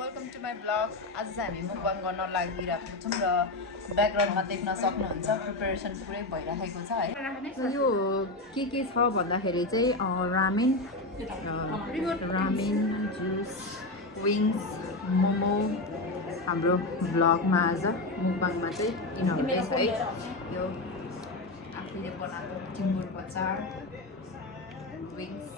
Welcome to my blog. आज चाहिँ हामी मुकबाङ गर्न लागिरहेको छौँ र ब्याकग्राउन्डमा देख्न सक्नुहुन्छ प्रिपेरेसन पुरै भइरहेको छ है। यो के छ भन्दाखेरि चाहिँ रामेन जुस विङ्स मोमो हाम्रो ब्लगमा आज मुकबाङमा चाहिँ किनभने है यो आफूले बनाएको टिम्बुरको अचार विङ्स।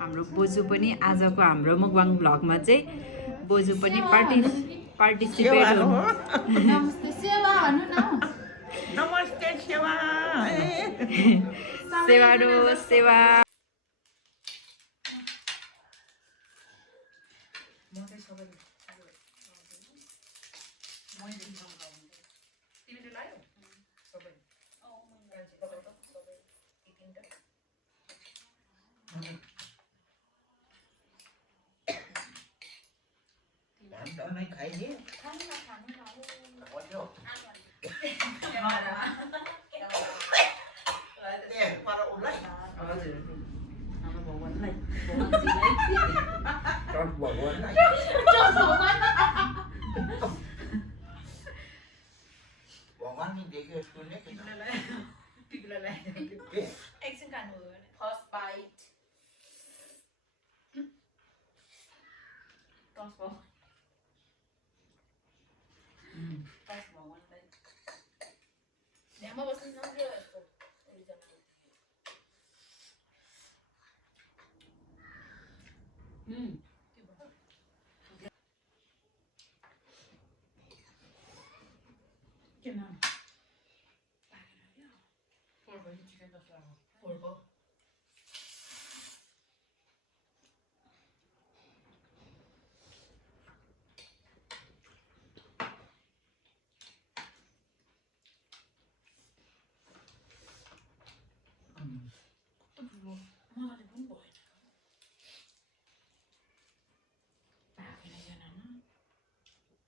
हाम्रो बोजू पनि आजको हाम्रो मुकबाङ ब्लगमा चाहिँ बोजू पनि पार्टिसिपेट हुनु। नमस्ते सेवा भन्नु न। नमस्ते सेवा। सेवा रो सेवा। नहीं खाइए भगवान नहीं देखे सुनने के एकछिन खानु first bite Nema você não viu essa. Ele já não. Que bom. Que não. Porco, a gente fez a flava. Porco.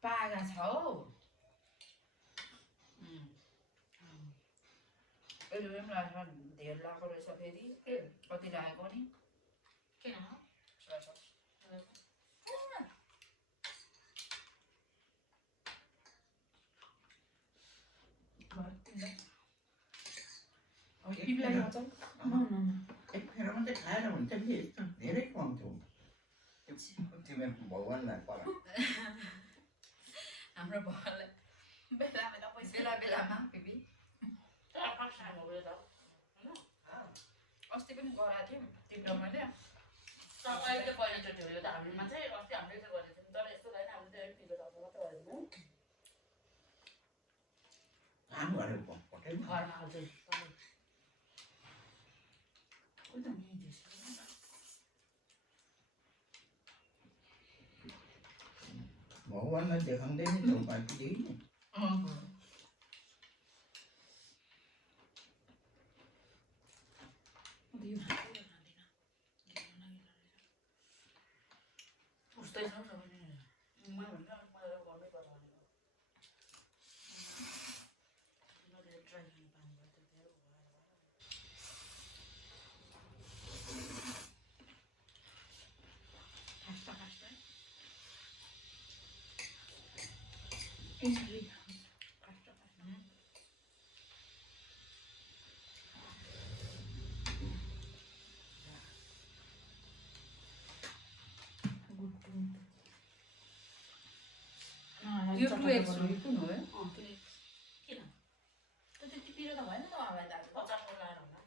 Paga छौ अहिले पनि लाग्छ धेर लाग्दो रहेछ फेरि कति लागेको नि किन एक फेर मात्रै खाएर हुन्छ नि धेरै खुवाउँथ्यौ तिमी भगवानलाई पर हाम्रो भगवानलाई बेला बेलामा बेबी अस्ति पनि गराएको थियौँ तिम्रो मैले अहिले पहिलोचोटि हो यो त हामीमा चाहिँ अस्ति हामीले चाहिँ गरेको थियौँ तर यस्तो छैन हामीले चाहिँ तिम्रो त मात्रै गरेको काम गरेको घरमा हजुर भगवानलाई देखाउँदै नि छौ पार्टीदेखि उस्तै छ सबैले मैले भन्दा मलाई गर्नै पर्छ भनेको ट्राई गर्नु पानी भयो त्यो धेरै यो 2x कुन हो किन त्यो त्यति पिरो त भएन त मलाई त अचारको लाएर होला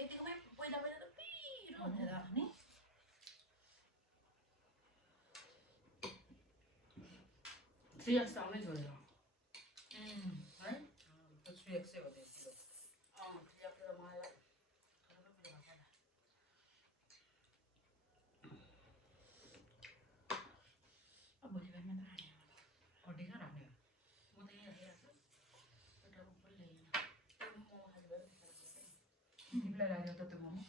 यतिकोमै पहिला त पिरो हुन्थ्यो त नि 3x आउनै छोड्यो है त्यो 3x हो त्यो 3x त मलाई तिमीलाई लाग्यो त त्यो मोमो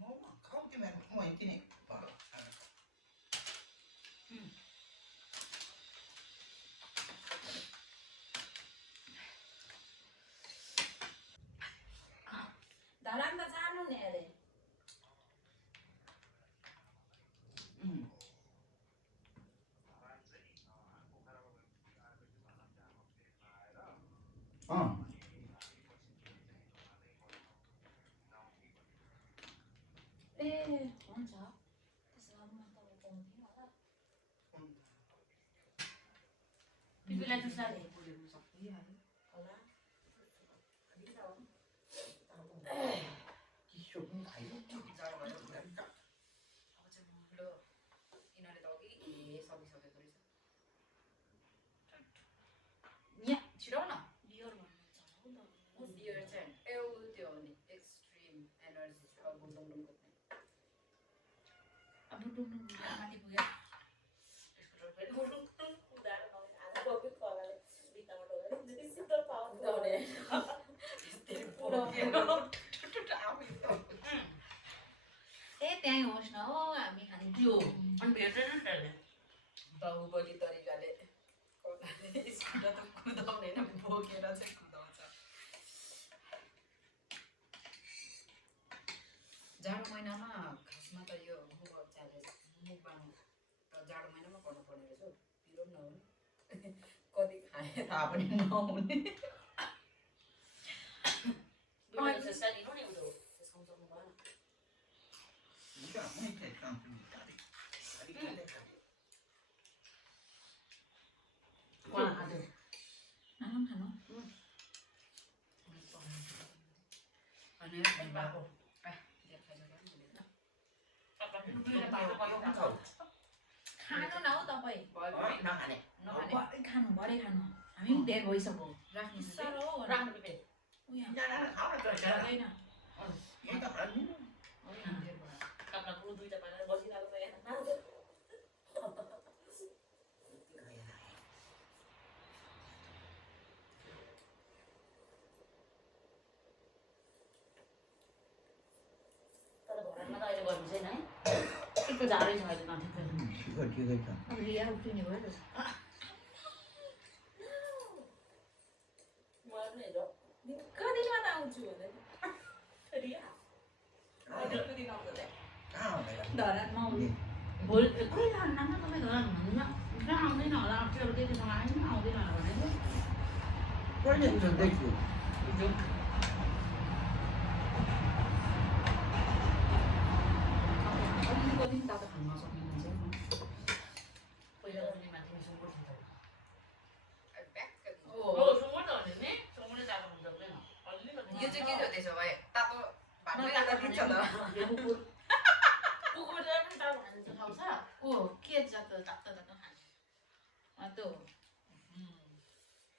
मोमो खाऊ तिमीहरू म किने धरान त जानु नि अरे के पिपीलाई चुसाले पुरेको सकिहाल्यो होला चिसो पनि खायो जाडो भयो अब चाहिँ म लो यिनीहरूले त अघि सकिसकेको रहेछ यहाँ छिराउ न बियर भन्नुहुन्छ बियर चाहिँ त्यो हो नि एक्सट्रिम एनर्जी अब डुङडुङ खोज्ने अब डुङडुङ माथि पुग्यो त्यहीँ होस् न हो हामी खाने त्यो अनि भेट्दैन नि त्यसले बाहुबली तरिकाले स्कुटर त कुदाउने होइन बोकेर चाहिँ कुदाउँछ जाडो महिनामा खासमा त यो मुखबाङ त जाडो महिनामा गर्नुपर्ने रहेछ पिरो पनि नहुने कति खाए थाहा पनि नहुने चेष्टा दिनु नि उयो त्यसको भएन खानु खानु अनि बाबु खानु न हौ तपाईँ नखाने भरे खानु भरे खानु हामी पनि धेर भइसक्यो राख्नु साह्रो राख्नु पे उयो खाऊ न हुँदैन यही त खानु काप्ला पुरो दुईटा पारेर बसिरहेको छ यहाँ तर घरमा त अहिले गर्नु छैन है ठिक्क जाडै छ अहिले नठिक्कै ठिकै छ अब रिया उठ्ने भयो त मलाई पनि हेर कतिमा त आउँछु भने रिया कतिको दिन आउँछ कहाँ हुँदैन धरानमा आउने भोलि खोइ नाना तपाईँ धरान हुनुहुन्न कहाँ आउँदैन होला अप्ठ्यारो त्यतिसँग आएन आउँदैन होला भनेको कहिले सुन्दैछु हिजो कति तातो खानु नसक्ने मान्छे पहिला पनि माथि सुँगुर थियो सुँगुर त भने नि सुँगुरले तातो खानु सक्दैन यो चाहिँ के थियो त्यसो भए तातो भातमै राख्दा दिन्छ त कुकुरले पनि तातो खानु खाउँछ ओ के जात तातो तातो खान्छ त्यो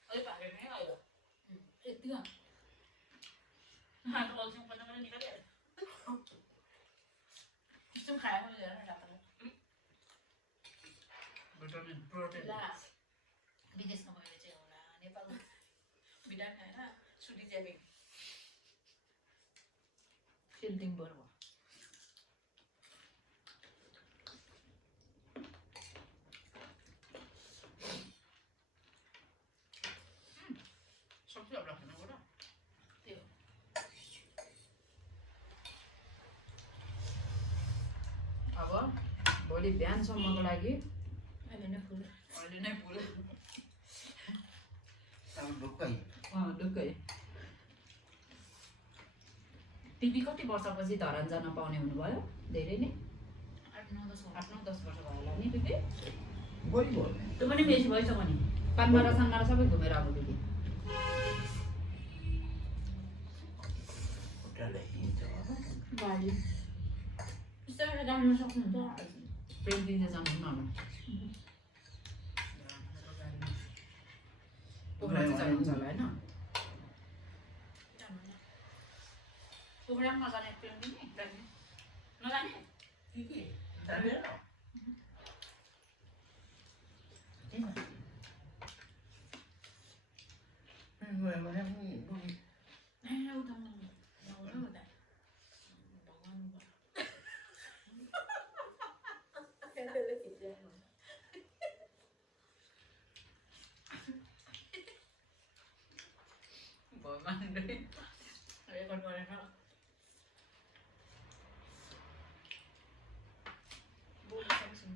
अलिक भागेको नै आयो यति हात अल्छी पनि निकालिहाल्यो त्यस्तो खायो भने हेर न तातोलाई ला विदेशमा गएर चाहिँ होला नेपालमा बिटा खाएर छुट्टी च्यापे सेन्टिङ बरु सक्छु अब राख्नु हो र त्यो अब भोलि बिहानसम्मको लागि अहिले नै फुल अहिले नै फुल ढुक्कै ढुक्कै टिभी कति वर्षपछि धरान जान पाउने हुनुभयो धेरै नै 8-9-10 8-9-10 वर्ष भयो होला नि दिदी बढी भयो त्यो पनि बेसी भइसक्यो नि पानमारा सानमारा सबै घुमेर आएको दिदी गाडी बिस्तारै गाडीमा सक्नुहुन्छ प्रेमदिन जानु न पोखरा चाहिँ जानुहुन्छ होला होइन प्रोग्राम नजाने ट्रेन पनि नजाने के रेकर्ड गरेर बोल्नु सक्छु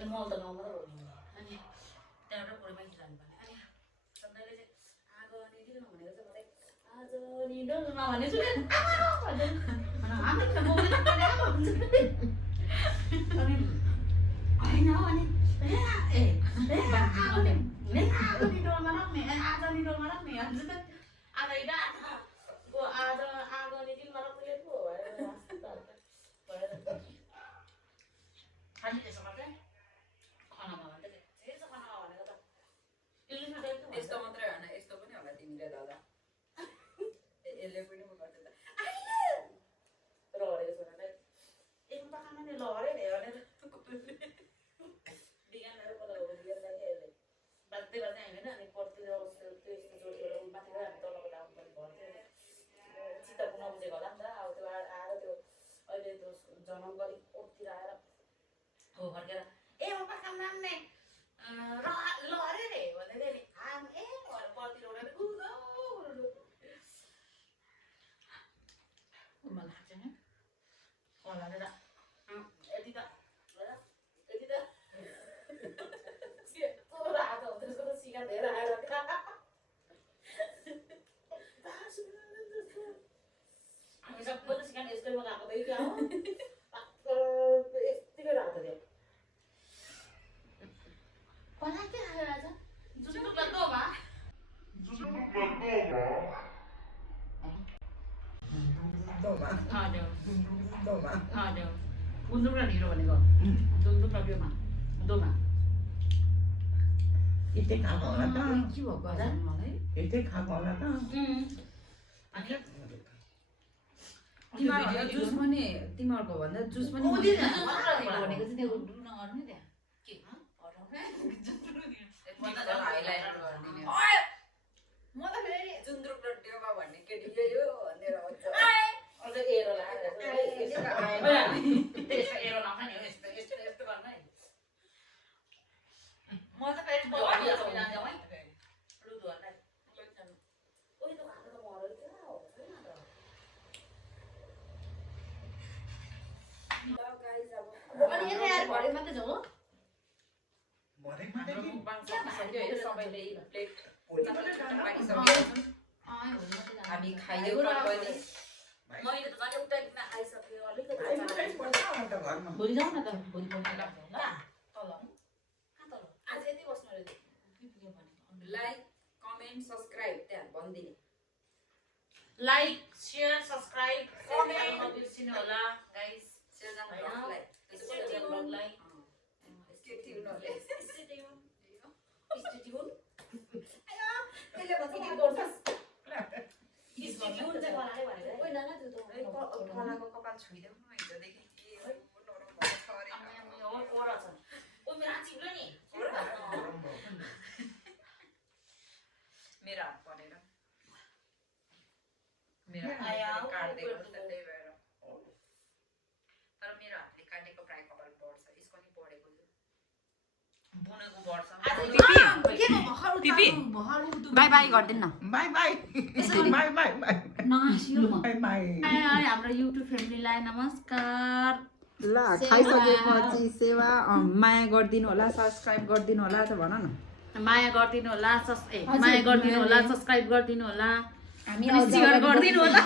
अनि मल त गाउँमा त रोप्नु अनि त्यहाँबाट पुरै मान्छे जानु पर्ने अनि सधैँले चाहिँ आगो निदिनु भनेको चाहिँ मलाई आज निडोलमा भनेछु अनि हामी त बोल्दै अनि होइन हो अनि आज निडोलमा राख्ने भन्छ त आज हिँड आज आगो निदिनमा राख्ने पो खालि त्यसो मात्रै खानामा भन्दा धेरै छ खानामा भनेको त यस्तो मात्रै होइन यस्तो पनि होला तिमीले दादा यसले पनि गर्दै त र हरेको छ भने एक त खाना नि ल हरे नि भनेर बिगानहरू बोलाएको बिगान यसले बाँच्दै बाँच्दै होइन अनि पर्तिर त्यो यस्तो जोडीबाट माथि हामी तलबाट आउनु पर्ने भन्थ्यो चित्तको नबुझेको होला नि त अब त्यो आएर त्यो अहिले त्यो जन्म गरी ओतिर आएर हो फर्केर ए बाबा काम नाम्ने ल अरे रे भन्दै नि आम ए भनेर पर्तिर उडेर मलाई लाग्छ नि कलाएर यति त रातो हुन्छ त्यसको त सिका धेरै आएर हामी सबै त सिकान यस्तैमा गएको त क्या हो यतिकै रातो थियो कला के खायो आज जुन लाग्दोमा गुन्द्रुक र ढिँडो भनेको गुन्द्रुक र त्योमा दोमा यतै खाएको होला त के भएको होला मलाई यतै खाएको होला त अनि तिमीहरूको जुस पनि तिमीहरूको भन्दा जुस पनि भनेको चाहिँ त्यो डु नगर्नु त्यहाँ के हाइलाइट गरिदिने म त फेरि जुन्द्रुक र टेवा भन्ने केटी यो भनेर आउँछ अझ एरो लागेर त्यसको एरो नखाने नि हो यस्तो यस्तो यस्तो गर्न है म त फेरि बोलाइहाल्छु जान्छ है रुदुहरूलाई ओइ त खाना त मरो क्या हो छैन त ल गाइस अब अनि यता यार भरे मात्रै जाऊ भरे मात्रै हाम्रो कि मुखबाङ सकिसक्यो है सबैले प्लेट भोलि पाकिसक्यो हामी खाइयो पनि मैले त झन् एउटा किन आइसक्यो अलिकति घरमा भोलि जाउँ न त भोलि बोल्नु ल तल कहाँ तल आज यति बस्नु अरे लाइक कमेन्ट सब्स्क्राइब त्यहाँ भनिदिने लाइक शेयर सब्स्क्राइब कमेन्ट नबिर्सिनु होला गाइस सेजन हैन ब्लगलाई ब्लगलाई स्टे ट्युनले स्टे ट्युन त्यसले भन्छ के गर्छस् स्टे ट्युन चाहिँ बनाए भनेको ओइ नाना त्यो त फलाको कपाल छुइदेऊ न हिजोदेखि के हो नरम भएको छ अरे आम्मै ओरा छ ओ मेरो हात चिप्लो नि मेरो हात परेर मेरो आया, हातले काट्दिएको ऊपर नि त त्यही भएर तर मेरो हातले काटेको प्राय कपाल बढ्छ यसको नि बढेको थियो बुनेको बढ्छ बाई बाई गरिदिनु न by by by by by by by हाम्रो युट्युब फ्यामिलीलाई नमस्कार ल खाइसकेपछि सेवा माया गरिदिनु होला सब्स्क्राइब गरिदिनु होला त भन न माया गरिदिनु होला माया गरिदिनु होला सब्स्क्राइब गरिदिनु होला हामी सेयर गरिदिनु होला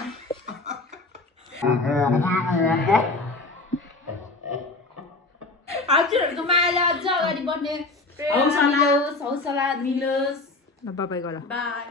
हजुरहरूको मायाले अझ अगाडि बढ्ने हौसला मिलोस् ल बाई बाई गर बाई